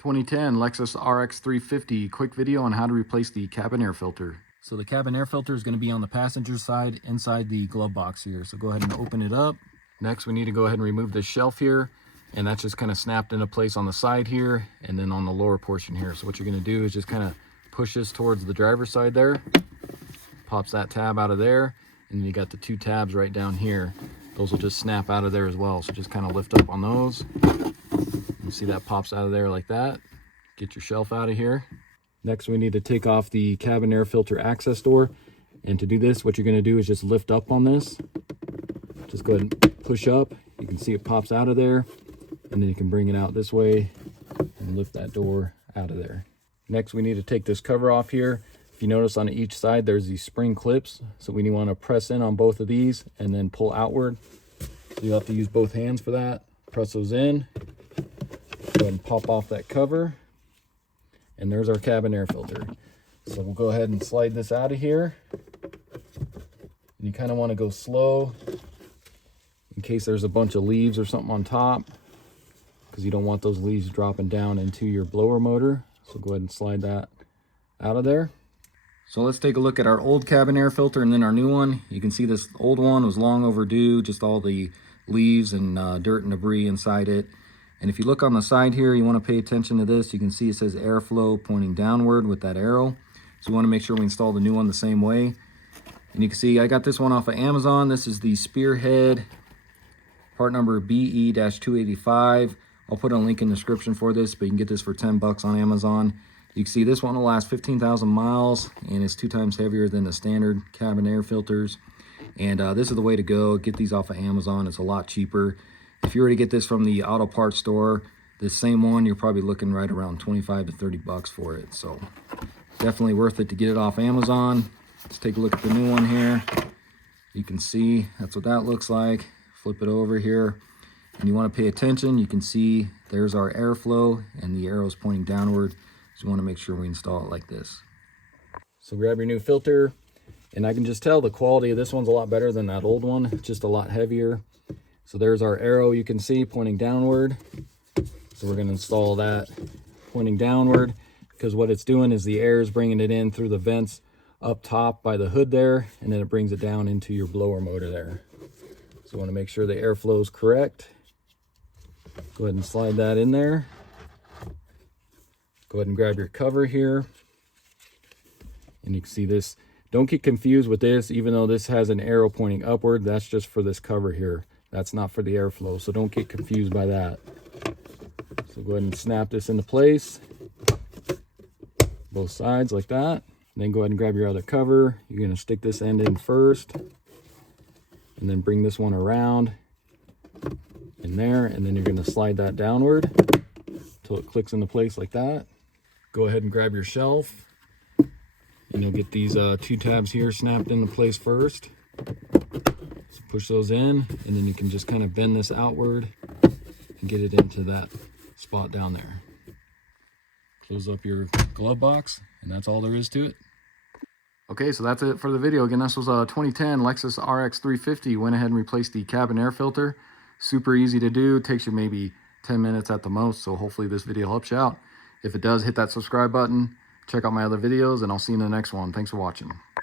2010 Lexus Rx350 quick video on how to replace the cabin air filter. So the cabin air filter is going to be on the passenger side inside the glove box here. So go ahead and open it up. Next, we need to go ahead and remove this shelf here, and that's just kind of snapped into place on the side here and then on the lower portion here. So what you're going to do is just kind of push this towards the driver's side there. Pops that tab out of there, and then you got the two tabs right down here. Those will just snap out of there as well. So just kind of lift up on those. You see that pops out of there like that. Get your shelf out of here. Next, we need to take off the cabin air filter access door. And to do this, what you're going to do is just lift up on this. Just go ahead and push up. You can see it pops out of there. And then you can bring it out this way and lift that door out of there. Next, we need to take this cover off here. If you notice on each side, there's these spring clips. So we want to press in on both of these and then pull outward. So you'll have to use both hands for that. Press those in. Go ahead and pop off that cover, and there's our cabin air filter. So we'll go ahead and slide this out of here, and you kind of want to go slow in case there's a bunch of leaves or something on top, because you don't want those leaves dropping down into your blower motor. So go ahead and slide that out of there. So let's take a look at our old cabin air filter and then our new one. You can see this old one was long overdue, just all the leaves and dirt and debris inside it. And if you look on the side here, you want to pay attention to this. You can see it says airflow pointing downward with that arrow. So we want to make sure we install the new one the same way. And you can see I got this one off of Amazon. This is the Spearhead, part number BE-285. I'll put a link in the description for this, but you can get this for 10 bucks on Amazon. You can see this one will last 15,000 miles, and it's 2 times heavier than the standard cabin air filters. And this is the way to go. Get these off of Amazon. It's a lot cheaper. If you were to get this from the auto parts store, this same one, you're probably looking right around 25 to 30 bucks for it. So definitely worth it to get it off Amazon. Let's take a look at the new one here. You can see that's what that looks like. Flip it over here, and you want to pay attention. You can see there's our airflow, and the arrow's pointing downward. So you want to make sure we install it like this. So grab your new filter, and I can just tell the quality of this one's a lot better than that old one. It's just a lot heavier. So there's our arrow, you can see pointing downward. So we're going to install that pointing downward, because what it's doing is the air is bringing it in through the vents up top by the hood there, and then it brings it down into your blower motor there. So we want to make sure the airflow is correct. Go ahead and slide that in there. Go ahead and grab your cover here. And you can see this. Don't get confused with this, even though this has an arrow pointing upward, that's just for this cover here. That's not for the airflow, so don't get confused by that. So go ahead and snap this into place. Both sides like that. And then go ahead and grab your other cover. You're going to stick this end in first. And then bring this one around in there. And then you're going to slide that downward until it clicks into place like that. Go ahead and grab your shelf. And you'll get these 2 tabs here snapped into place first. So push those in, and then you can just kind of bend this outward and get it into that spot down there. Close up your glove box, and that's all there is to it. Okay, so that's it for the video. Again, this was a 2010 Lexus Rx350. Went ahead and replaced the cabin air filter. Super easy to do. Takes you maybe 10 minutes at the most, so hopefully this video helps you out. If it does, hit that subscribe button. Check out my other videos, and I'll see you in the next one. Thanks for watching.